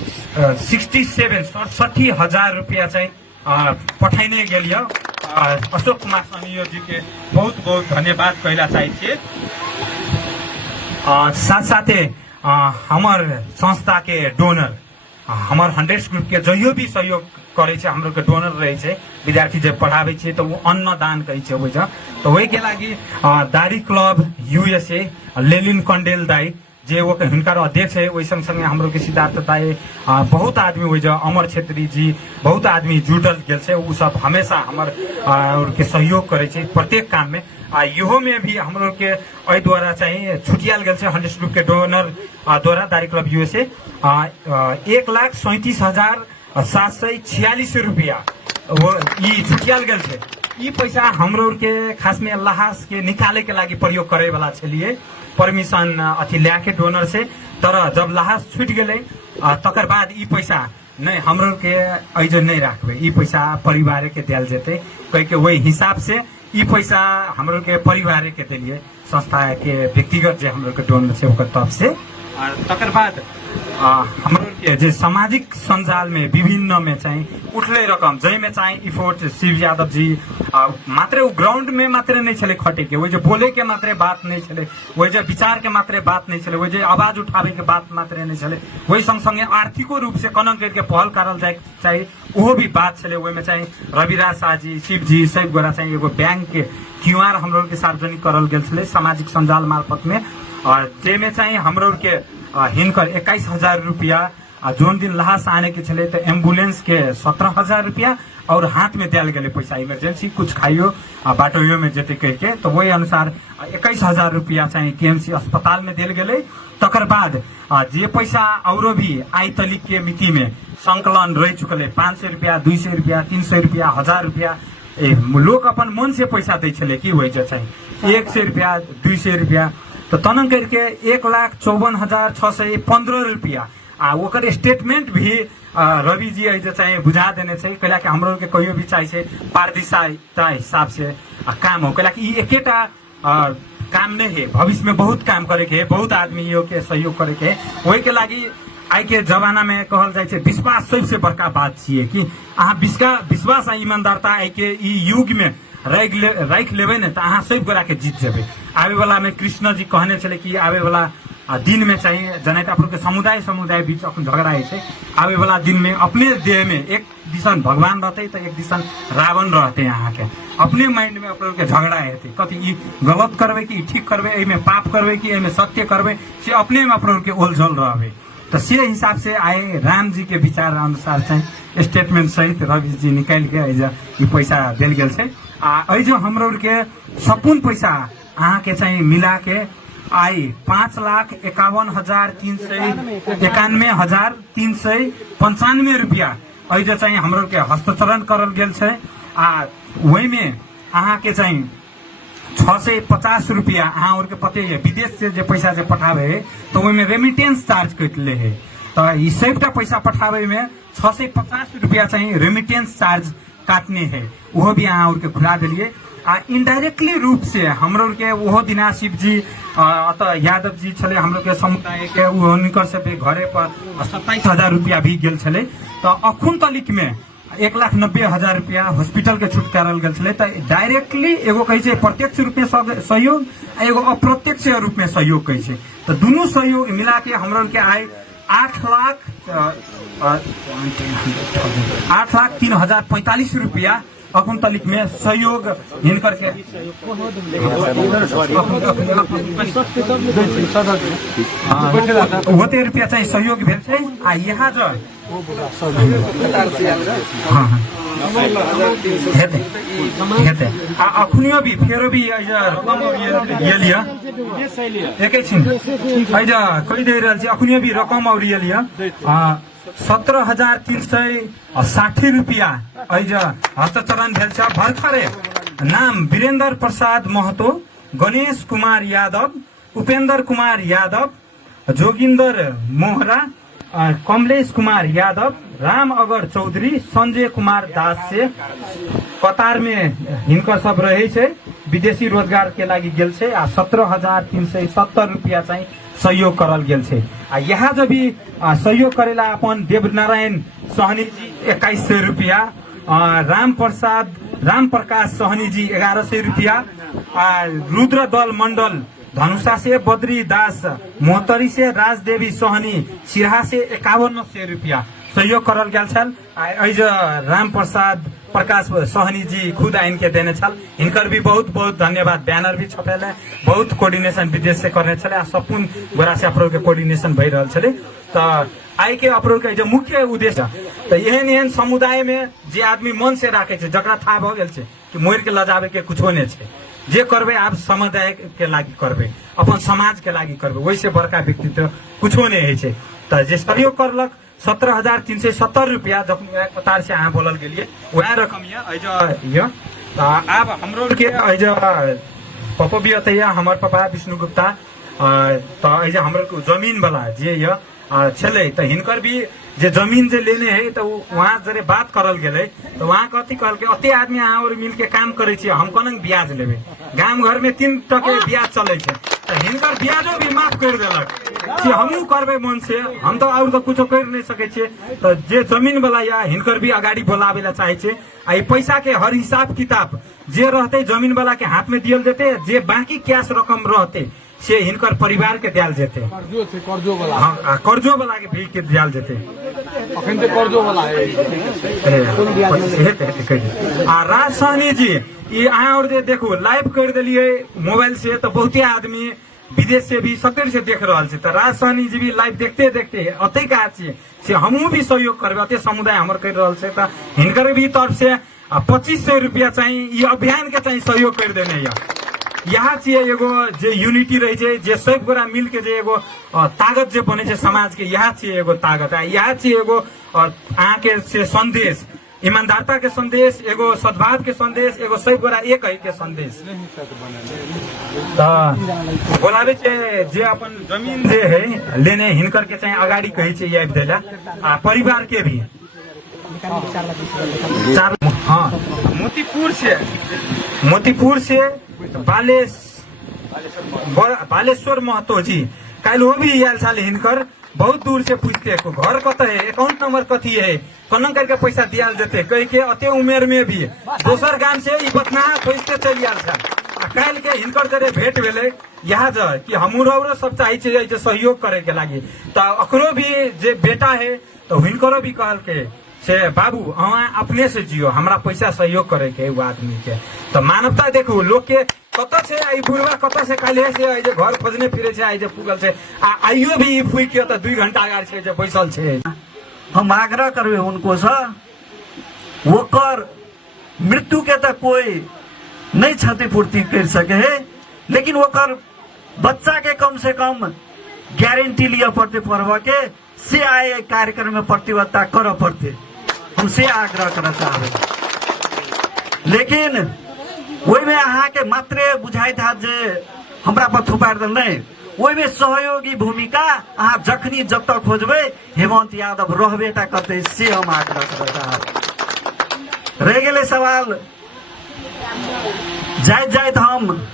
67,60,000 रुपया चाहिँ पठाइने गेलियो। अशोक कुमार सहनी जी के बहुत बहुत धन्यवाद कहला चाहिए। साथ साथे हमार संस्था के डोनर हमार 100 ग्रुप के जहियो भी सहयोग करे छे हमरो के डोनर रहे छे विद्यार्थी जे पढ़ावे छे तो वो अन्नदान कहे छे बुझ तो वही के लागि दारी क्लब यूएसए लेलिन कंडेल दाई जे वो हिनकर अध्यक्ष है वही संग संगे हमरो के सिद्धार्थ दाई बहुत आदमी वही अमर छेत्री जी बहुत आदमी जुटल गेल छे उ सब हमेशा हमर के सहयोग करे छे प्रत्येक काम में इहो में भी हम लोग के द्वारा चाहिए छुटियाल गए 100 ग्रुप के डोनर द्वारा दारी क्लब यूएसए 1,37,746 रुपया वो छुटियाल गए छे। ई पैसा हम लोग के खास में लहास के निकाले के लागि प्रयोग करे वाला छलिए परमिशन अथी लाके डोनर से तर जब लहास छूट गए तकर बाद ई पैसा नहीं हम लोग के ऐजो नहीं रखबे ई पैसा परिवार के दियल जेते कह के वही हिसाब से ई पैसा हम लोग के परिवार के दिलिए संस्था के व्यक्तिगत जो हम लोग के डोनर से ओकर तरफ से तकर बाद हम लोग ये जे सामाजिक संजाल में विभिन्न में चाहिँ उठले रकम जय में चाहिँ इफोर्ट शिव यादव जी मात्रै ग्राउंड में मात्रै नहीं छले खटे के वही जो बोले के मात्रै बात नहीं छले वही जो विचार के मात्रै बात नहीं छले वही जो आवाज उठावे के बात मात्रै नहीं छले वही संगसंगे आर्थिक रूप से कनक के पहल करल जाए चाहिए वो भी बात छले वही में चाहिँ रविराज शाह जी शिव जी सब गोरा चाहिँ एगो बैंक के क्यूआर हमरो के सार्वजनिक करल गेल छले सामाजिक संजाल मार्फत में और जे में चाहिँ हमरो के हिनकर 21,000 रुपया जोन दिन लाश आने के छले तो एम्बुलेंस के 17,000 रुपया और हाथ में दिया गए पैसा इमरजेंसी कुछ खाइयो बाटो में जेते कह के तो वही अनुसार 21,000 रुपया चाहिए केएमसी अस्पताल में दिल गए तकर बाद जे पैसा और भी आई तलिक के मिति में संकलन रह चुकले 500 रुपया 200 रुपया 300 रुपया 1000 रुपया लोग अपन मन से पैसा दे छले कि वही चाहिए 100 रुपया 200 रुपया तो तनन करके 1,54,615 रुपया ओकर स्टेटमेंट भी रवि जी ऐसे चाहिए बुझा देने चाहिए कैला कि हमरो के कहियो भी चाहिए पारदर्शिता हिसाब से काम हो कैला कि एकेटा काम नहीं है भविष्य में बहुत काम करे के है बहुत आदमी यो के सहयोग करे के वही के लागी आई के जमाना में कहल जाए विश्वास सबसे बड़का बात छिए कि अहाँ विश्वास आ ईमानदारता आई के युग में राख लेबे न तो अहाँ सब गोरा के जीत जेबे आवे वाला में कृष्ण जी कहने चले कि आवे वाला दिन में चाहिए जनाइत आप लोग के समुदाय बीच अपन झगड़ा है आवे वाला दिन में अपने देह में एक दिशन भगवान रहते तो एक दिशन रावण रहते यहाँ के अपने माइंड में आप लोग के झगड़ा है कथी गलत करबे कि ठीक करबे एमे पाप करबे कि एमे सत्य करबे से अपने में आप लोग के ओलझल रहबे तो से हिसाब से आए राम जी के विचार अनुसार चाहिए स्टेटमेंट सहित रवि जी निकाल के पैसा दिल गेल छे जो हमरो के सपून पैसा अहाँ के चाहिए मिला के आई 5,51,391,395 रुपया जो चाहिए हमरो के हस्तांतरण करल गेल छे वही में अहाँ के चाहिए 650 रुपया अहाँ और के पते है विदेश से जो पैसा जो पठावे है तो वही में रेमिटेंस चार्ज कटले है तो ये सबटा पैसा पठावे में 650 रुपया चाहिए रेमिटेंस चार्ज काटने है वो भी अहाँ और के घुरा दिलिए इनडायरेक्टली रूप से हमरो के वो दिना शिव जी अतः यादव जी छले हमरो के समुदाय के उनकर से घरे पर 27,000 रुपया भी गेल छले तो अखुन तलिक में 1,90,000 रुपया हॉस्पिटल के छूट करल गेल छले तो डायरेक्टली एगो कहे छे प्रत्यक्ष रूप में सहयोग एगो अप्रत्यक्ष रूप में सहयोग कहे छे तो दोनों सहयोग मिला के हमरो के आए 8,03,045 रुपया अखुन तलिक में सहयोग हिनकर के होते रुपया चाहिए सहयोग भेल छे यहाँ जो हेते अखुनियो भी फेरो भी ये लिया एकैछिन कही दे रहल छी अखुनियो भी रकम और ये लिया 17,360 रुपया हस्तांतरण भेल छ भर्खरे नाम वीरेंद्र प्रसाद महतो गणेश कुमार यादव उपेंद्र कुमार यादव जोगिंदर मोहरा कमलेश कुमार यादव राम अगर चौधरी संजय कुमार दास से कतार में हिनकर सब रहे छे विदेशी रोजगार के लागि गेल छे 17,370 रुपया चाहिँ सहयोग करल गेल छे यहाँ जो भी सहयोग करेला अपन देवनारायण सहनी जी 2100 रुपया राम प्रकाश सहनी जी 1100 रुपया रुद्र दल मंडल धनुषा से बद्री दास मोहतरी से राजदेवी सहनी सिरहा से 5100 रुपया सहयोग करल गेल छल राम प्रकाश सहनी जी खुद आइन के देने छल इनकर भी बहुत बहुत धन्यवाद बैनर भी छपेले बहुत कोऑर्डिनेशन विदेश से करने छले सपून गोरा से अपरो के कोऑर्डिनेशन भई रहल छले तो आई के अपरो के जो मुख्य उद्देश्य तो एहन समुदाय में जे आदमी मन से राखे छे जकरा था भ गेल छे कि मोर के लजावे के कुछो नहीं छे जे करबे आप समुदाय के लागि करबे अपन समाज के लागि करबे वैसे बड़का व्यक्तित्व कुछो नहीं है छे तो जे सहयोग करलक 17,370 रुपया कतार से अहाँ बोलल गेलिए वह रकम अब हमरो के पापा भी अतैया हमर पापा विष्णु गुप्ता तो हमरो जमीन वाला जे छले तो हिनकर भी जे जमीन जे लेने है तो वहाँ जरे बात करल गेले तो वहाँ कथी कहल के अते आदमी अहाँ और मिल के काम करे छी हम कोन ब्याज लेबे गांव घर में 3 टके ब्याज चले छे तो हिनकर ब्याजो भी माफ कर देलक कि हमू करबे मन से, हम तो और तो कुछ कर नहीं सके छे। तो जे जमीन वाला या हिनकर भी अगाडि बोलावे ला चाहे छे। आ ई पैसा के हर हिसाब किताब जे रहते जमीन वाला के हाथ में दियल जेते, जे बाकी कैश रकम रहते से हिनकर परिवार के दियल जेते। कर्जो वाला हाँ, कर्जो वाला के भी के दियल जेते। अखन तो कर्जो वाला है। आ राज सहनी जी ये अहाँ और जे देखो लाइव कर दिलिए मोबाइल से, तो बहुते आदमी विदेश से भी सत्तर से देख रहा है। तो राज सहनी जी भी लाइव देखते देखते अते का से हमू भी सहयोग करबे, अते समुदाय हमर कर रहा है। तो हिनकर भी तरफ से 2500 रुपया चाहिए ये अभियान के चाहिए सहयोग कर देने। यहाँ चाहिए एगो जे यूनिटी रहे छे, जे सब गोरा मिल के जे एगो ताकत जे बने छे समाज के, यहाँ चाहिए एगो ताकत है। यहाँ चाहिए एगो अहाँ के से संदेश, ईमानदारता के संदेश, एगो सद्भाव के संदेश, एगो सब गोरा एक है के संदेश। तो बोलावे छे जे अपन जमीन जे है लेने हिनकर के चाहिए अगाडि कही छे याद देला। परिवार के भी हाँ मोतीपुर से बालेश्वर महतो जी कल वो भी आयल साले हिनकर बहुत दूर से पूछते घर कत है, अकाउंट नंबर कथी है, कनंग करके पैसा दिया देते कह के अते उमेर में भी दोसर गांव से ई बतना पैसे चल आयल था। कल के हिनकर जरे भेंट भेले यहाँ जा कि हमरो सब चाहिए सहयोग करे के लागी। तो अकरो भी जे बेटा है तो हिनकरो भी कहल के से बाबू अहाँ अपने से जियो, हमरा पैसा सहयोग करे के वो आदमी के। तो मानवता देखू लोग के कत से आई बुढ़वा कत से काले से आई जे घर खोजने फिरे छे, आई जे पुगल से आइयो भी फुई के तो 2 घंटा आगार छे जे बैसल छे। हम आग्रह करबे उनको से ओकर मृत्यु के तो कोई नहीं क्षतिपूर्ति कर सके है, लेकिन ओकर बच्चा के कम से कम गारंटी लिया पड़ते पढ़वा के से आए कार्यक्रम में प्रतिबद्धता कर पड़ते। हमसे आग्रह करना चाहबे, लेकिन वही में अहाँ के मात्रे बुझाई था जे हमरा पर थुपार दल नहीं, वही में सहयोगी भूमिका अहाँ जखनी जब तक खोजबे हेमंत यादव रहबे ता करते से हम आग्रह करना चाहब। रह गेले सवाल जायद हम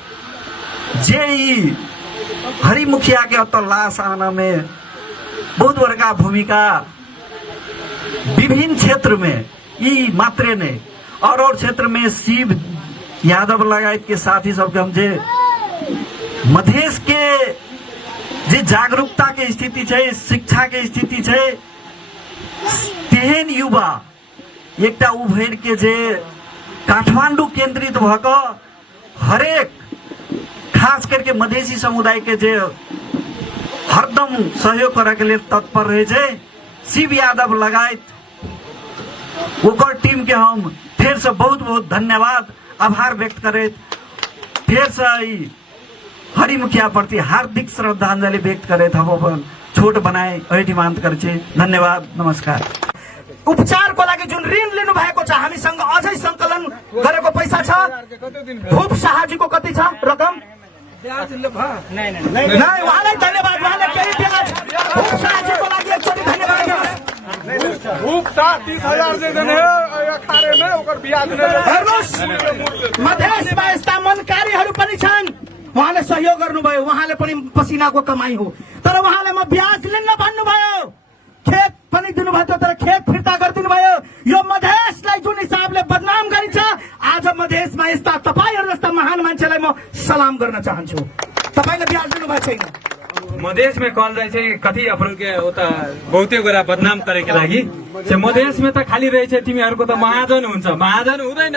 जे हरि मुखिया के अत लाश आना में बहुत बड़का भूमिका विभिन्न क्षेत्र में ई मात्रे ने और क्षेत्र में शिव यादव लगायत के साथी सबके हम जे मधेश के जे जागरूकता के स्थिति है, शिक्षा के स्थिति है, तेहन युवा एकटा उभर के जे काठमांडू केंद्रित भक हरेक खास करके मधेसी समुदाय के जे हरदम सहयोग करे के लिए तत्पर रहे छे शिव यादव लगायत ओकर टीम के हम फिर से बहुत बहुत धन्यवाद आभार व्यक्त करे, फिर से हरि मुखिया प्रति हार्दिक श्रद्धांजलि व्यक्त करे हम अपन छोट बनाए अहिटी मांग करे छे। धन्यवाद, नमस्कार। उपचार को लागि जुन ऋण लिनु भएको छ हामीसँग अझै संकलन गरेको पैसा छ। भूप शाहजी को कति छ रकम? नहीं उहाँलाई धन्यवाद, उहाँले केही ब्याज भूप शाहजी को लागि एकचोटि धन्यवाद दिनुहोस्। भूप शाह 30,000 दे देने अखारे में ओकर ब्याज ने हेर्नुहोस् मधेसमा यस्ता मनकारीहरू पनि छन्, उहाँले सहयोग गर्नुभयो, उहाँले पनि पसिनाको कमाई हो, तर उहाँले म ब्याज लिन्न भन्नुभयो, खेत पनि दिनुभयो तर खेत फिर्ता गरिदिनु भयो। यो मधेसलाई जुन हिसाबले बदनाम गरिन्छ आज मधेसमा यस्ता तपाईहरु जस्ता महान मान्छेलाई म सलाम गर्न चाहन्छु। तपाईले ब्याज दिनुभएको छैन। मधेश में कहल जाए छे कथी अपन के होता बहुते गोरा बदनाम करे के लागि से मधेश में त खाली रहे छे तिमीहरुको त महाजन हुन्छ, महाजन हुँदैन,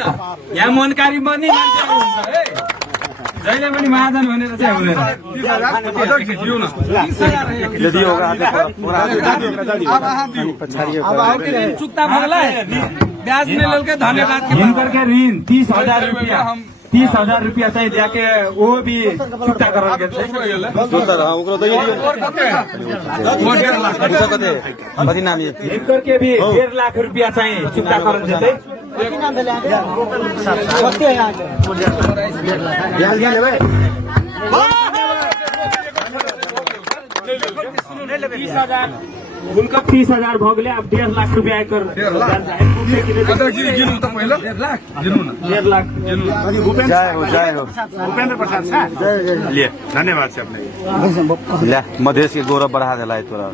यहाँ मनकारी बन्ने मान्छेहरु हुन्छ है, जहिले पनि महाजन भनेर चाहिँ हुँदैन। चुक्ता भगला ब्याज ने लेके धन्यवाद के हिनकर के ऋण 30,000 रुपया 30,000 रुपया चाहिए जाके वो भी चुक्ता करल गेल छै। हिनकर के भी 1.5 लाख रुपया चाहिए चुक्ता करल जेतै। उनका 30,000 भ गेलै, अब 1.5 लाख रुपया कर 1.5 लाख। जय हो भूपेंद्र प्रसाद। धन्यवाद से अपने मधेश के गौरव बढ़ा दिला तोरा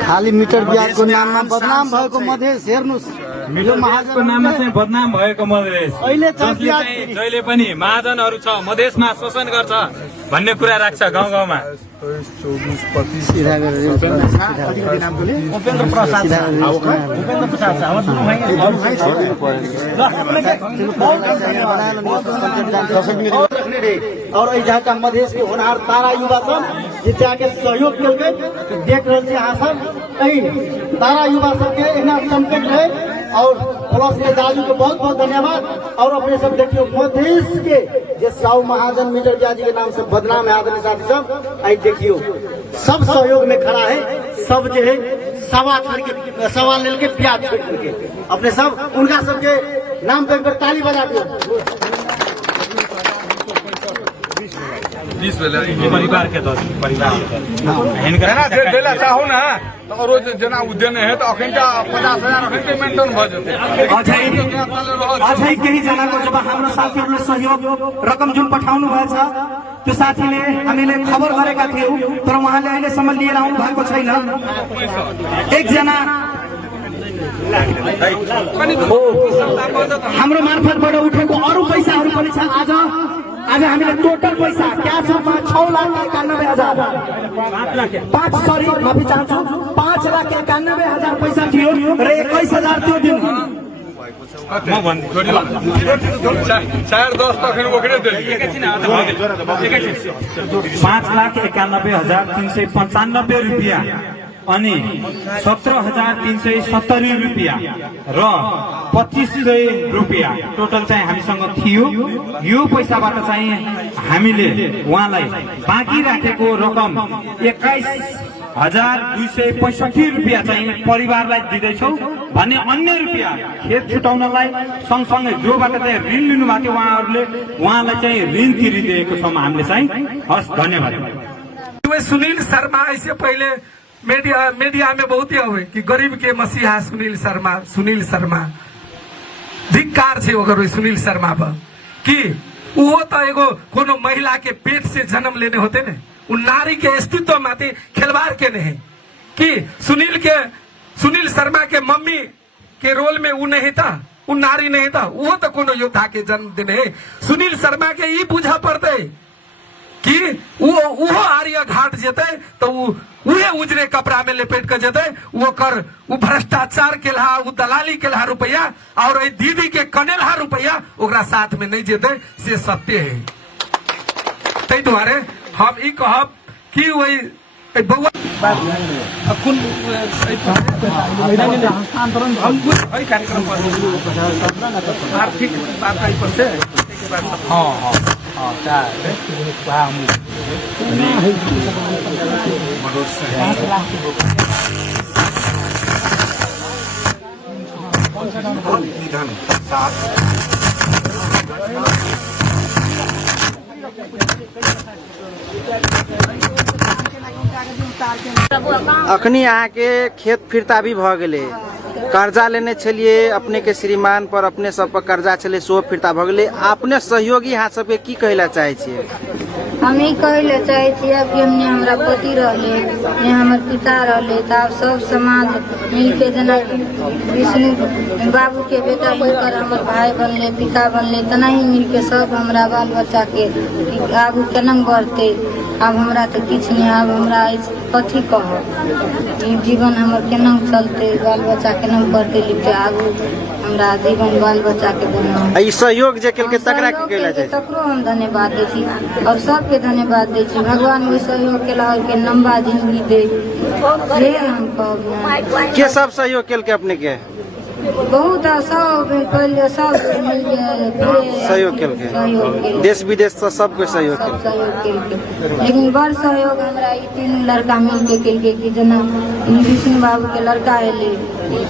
खाली मीटर ब्याजको नाममा बदनाम भएको मधेस हेर्नुस् महाजनको नाममा चाहिँ बदनाम भएको मधेस जहिले पनि महाजनहरू छ मधेसमा शोषण गर्छ भन्ने कुरा राख्छ गाउँ गाउँमा। और यहाँ का मधेश के होनहार तारा युवा सब जिससे आके सहयोग करके देख रहे हैं हासिल तारा युवा सबके इतना संकट है और प्लस के दाजू को बहुत बहुत धन्यवाद। और अपने सब देखियो मधेश के जे 100 महाजन मीटर ब्याज के नाम से बदनाम है आदमी साथी सब आई देखियो सब सहयोग में खड़ा है सब जो है सवाल ले के प्याज छोड़ के अपने सब उनका सबके नाम पे ताली बजा दियो। परिवार के तौर देला चाहू ना तो रोज जना उद्यन है तो अखन 50,000 अखन मेंटेन भ जते अझै केही जनाको जब हाम्रो साथीहरूले सहयोग रकम जुन पठाउनु भएछ त्यो साथीले हामीले खबर गरेका थियौं तर उहाँले अहिलेसम्म लिएर आउनु भएको छैन। एकजना हाम्रो मार्फतबाट उठेको अरू पैसाहरू पनि छ। आज हामीले टोटल पैसा क्यासमा 6,91,000 माफी चाहन्छु 5,91,000 पैसा थियो र 21,000 त्यो दिन चार 10 तखन ओकरे दे 5,91,395 रुपियाँ अनि 17,370 रुपियाँ र 2,500 रुपियाँ टोटल चाहिँ हामीसँग थियो। यो पैसाबाट चाहिँ हामीले उहाँलाई बाँकी राखेको रकम 21,265 रुपियाँ चाहिँ परिवारलाई दिँदैछौँ भने अन्य रुपियाँ खेत छुटाउनलाई सँगसँगै जोबाट चाहिँ ऋण लिनुभएको थियो उहाँलाई चाहिँ ऋण तिरिदिएको छौँ हामीले चाहिँ। हस् धन्यवाद। सुनील शर्मा ऐसे पहले मीडिया में बहुत ही हुए कि गरीब के मसीहा सुनील शर्मा धिक्कार छे ओकर सुनील शर्मा पर कि वो तो एगो कोनो महिला के पेट से जन्म लेने होते ने उन नारी के अस्तित्व माथि खिलवाड़ के नहीं कि सुनील शर्मा के मम्मी के रोल में वो नहीं था वो नारी नहीं था वो तो कोनो योद्धा के जन्म देने सुनील शर्मा के ये बुझा पड़ते कि वो आर्य घाट जेते तो उहे उजरे कपड़ा में लपेट कर जेते वो भ्रष्टाचार के लहा वो दलाली के लहा रुपया और दीदी के कनेलहा रुपया ओकरा साथ में नहीं जेते से सत्य है। तै द्वारे हम ई कहब कि वही बउआ कार्यक्रम आर्थिक पर से अखनी यहाँ के खेत फिरता भी भ गेले कर्जा लेने छलिए अपने के श्रीमान पर अपने सब पर कर्जा छले सो फिरता भ गेले अपने सहयोगी यहाँ सबके की कहला चाहे छिए? हम ही कहले चाहे छिए कि हमने हमरा पति रहले ने हमर पिता रहले तब सब समाज मिलके जना विष्णु बाबू के बेटा बनकर हमर भाई बनले पिता बनले तना ही मिलके सब हमरा बाल बच्चा के आगू केना बढ़ते। अब हमरा तो किछ नहीं अब हमरा कथी कह जीवन हमर केना चलते बाल बच्चा केना पढ़ते लिखते आगू हमरा जीवन बाल बच्चा के बना ई सहयोग जे केलके तकरा के कहला जाय तकरो हम धन्यवाद दै छी और सबके धन्यवाद दै छी भगवान ओइ सहयोग केला और के लंबा जिंदगी दे ये हम कहब। के सब सहयोग केलके अपने के बहुत सब पहले सब सहयोग केलके देश विदेश से सबके सहयोग केलके लेकिन बड़ सहयोग हमरा ई तीन लड़का मिल के केलके कि जना विष्णु बाबू के लड़का एले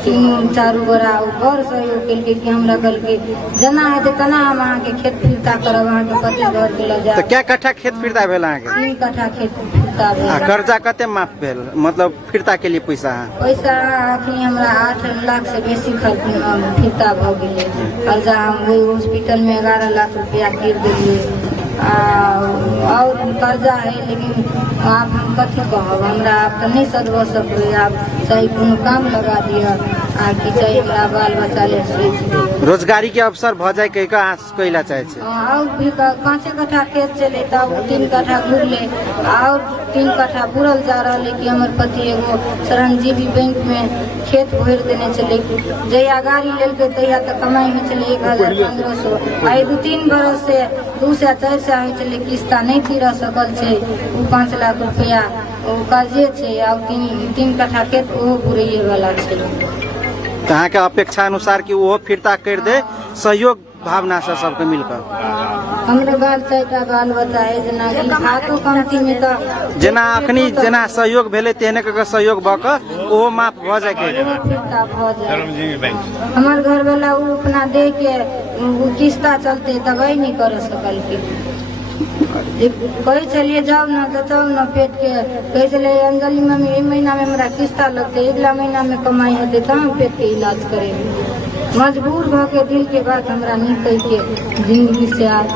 तीनों चारू गोरा बड़ सहयोग केलके कि हमरा कहलके जना हेते तना हम अहाँ के खेत फिरता करब अहाँ के पति घर के ल जा। तो क्या कट्ठा खेत फिरता भेल अहाँ के? 3 कट्ठा खेत फिरता भेल। कर्जा कते माफ भेल मतलब फिरता के लिए पैसा अखनी हमरा 8 लाख से बेसी फिरता भ गेलै कर्जा हम ओहि हॉस्पिटल में 11 लाख रुपया गिर देलिए और कर्जा है, लेकिन आप हम कथी कहब, हमरा आप तो नहीं सदब सकबै। आप चाहे कोनो काम लगा दिया आ कि चाहे हमरा बाल बच्चा ले सोच दे। रोजगारी के अवसर भ जाए कह के आस कैला चाहे छे। और भी 5 कट्ठा खेत चले तब 3 कट्ठा घुरले और 3 कट्ठा बुरल जा रहा है कि हमर पति एगो श्रमजीवी बैंक में खेत भर देने चले। जहिया गाड़ी लेलकै तहिया तक कमाई हो चले 1500। आई 2-3 बरस से 2 से 4 से हो चले किस्ता नहीं तीर सकल छे। उ 5 लाख रुपया कर्जे छे और 3 कट्ठा खेत ओहो बुरैये वाला छे। कहाँ के अपेक्षा अनुसार कि वो फिरता कर दे सहयोग भावना से सबके मिलकर। हमरे बाल 4टा बाल बच्चा है, जना कि खातो कमती में तो जेना अखनी जेना सहयोग भेले तेहने के सहयोग भ के ओहो माफ भ जाए के फिरता भ जाए। हमर घर वाला उ अपना दे के उ किस्ता चलते दवाई नहीं कर सकल के। कहे चलिए जाओ ना तो जाओ ना पेट के कहे चलिए अंजलि मम्मी ये महीना में मेरा किस्ता लगते, अगला महीना में कमाई होते तो हम पेट के इलाज करेंगे। मजबूर भ के दिल के बात हमरा निकल के जिंदगी से आज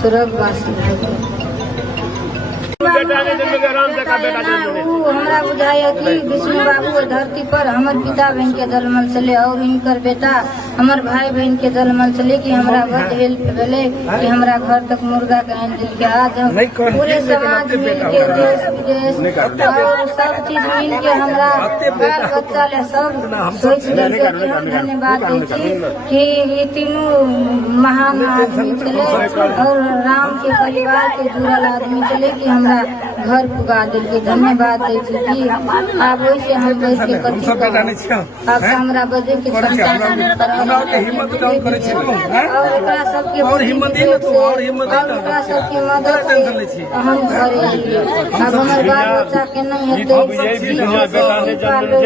स्वर्गवासी भ गए। हमरा बुझाया कि विष्णु बाबू धरती पर हमर पिता बहन के जन्मल चले और इनकर बेटा हमर भाई बहन के जन्मल चले कि हमरा बहुत हेल्प भेले कि हमरा घर तक मुर्गा कहीं दिल के। आज हम पूरे समाज मिल के देश विदेश और सब चीज मिल के हमरा बाल बच्चा ले सब सोच करके हम धन्यवाद दै कि ये तीनों महान आदमी चले और राम के परिवार के जुड़ल आदमी चले कि हमरा घर पुगा दिल के। धन्यवाद दै कि आब वैसे हम बैठ के कथी अब हमरा बजे के हिम्मत डाउन करे छे और एकरा सबके और हिम्मत दे तो और हिम्मत और एकरा सबके मदद से हम घरे एलिए। अब हमर बाल बच्चा के नहीं हेते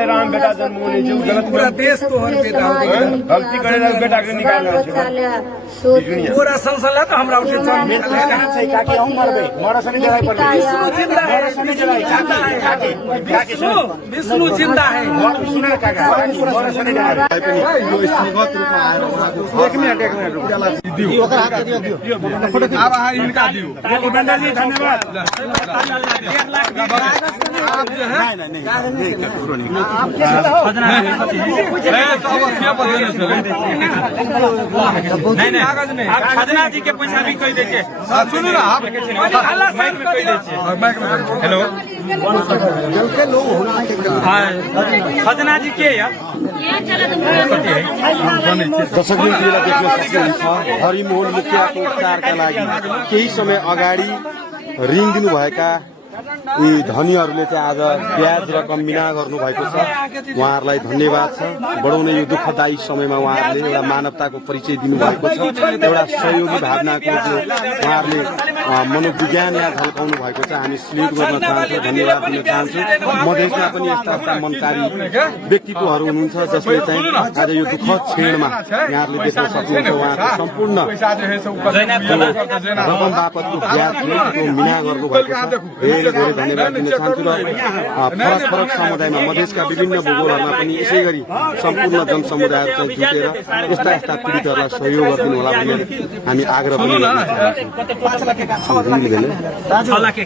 राम बेटा जन्म होने जो गलत पूरा देश तो हर बेटा गलती करे बेटा के निकाल बच्चा ले सोच पूरा संसार तो हमरा उठे जन्म काके हम मरबे मरा सनी जगह पर विष्णु जिंदा है, विष्णु जिंदा है। एक मिनट ओकर हाथ दियो दियो अब आ इनका दियो डंडा जी धन्यवाद। 1 लाख आप जो है नहीं आप खजना जी के पैसा भी कह देके सुनो ना आप हेलो खजना जी के या दर्शक हरिमोहन मुखियाको उपचारका लागि केही समय अगाडि रिङ दिनुभएका यी धनीहरूले चाहिँ आज ब्याज रकम मिना गर्नुभएको छ। उहाँहरूलाई धन्यवाद छ। बढाउने यो दुःखदायी समयमा उहाँहरूले एउटा मानवताको परिचय दिनुभएको छ। एउटा सहयोगी भावनाको जो उहाँहरूले मनोविज्ञान यहाँ झल्काउनु भएको छ, हामी स्लेट गर्न चाहन्छौँ, धन्यवाद दिन चाहन्छौँ। मधेसमा पनि यस्ता यस्ता मनकारी व्यक्तित्वहरू हुनुहुन्छ जसले चाहिँ आज यो दुःखद क्षणमा यहाँहरूले देख्न सक्नुहुन्छ उहाँको सम्पूर्ण रकम बापतको ब्याज त्यो मिना गर्नुभएको छ। धेरै धन्यवाद दिन चाहन्छु र फरक फरक समुदायमा मधेसका विभिन्न भूगोलहरूमा पनि यसै गरी सम्पूर्ण जनसमुदायहरू जुटेर यस्ता यस्ता पीडितहरूलाई सहयोग गरिदिनु होला भन्ने हामी आग्रह पनि गर्न लाख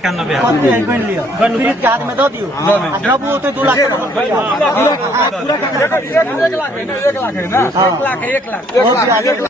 1 लाख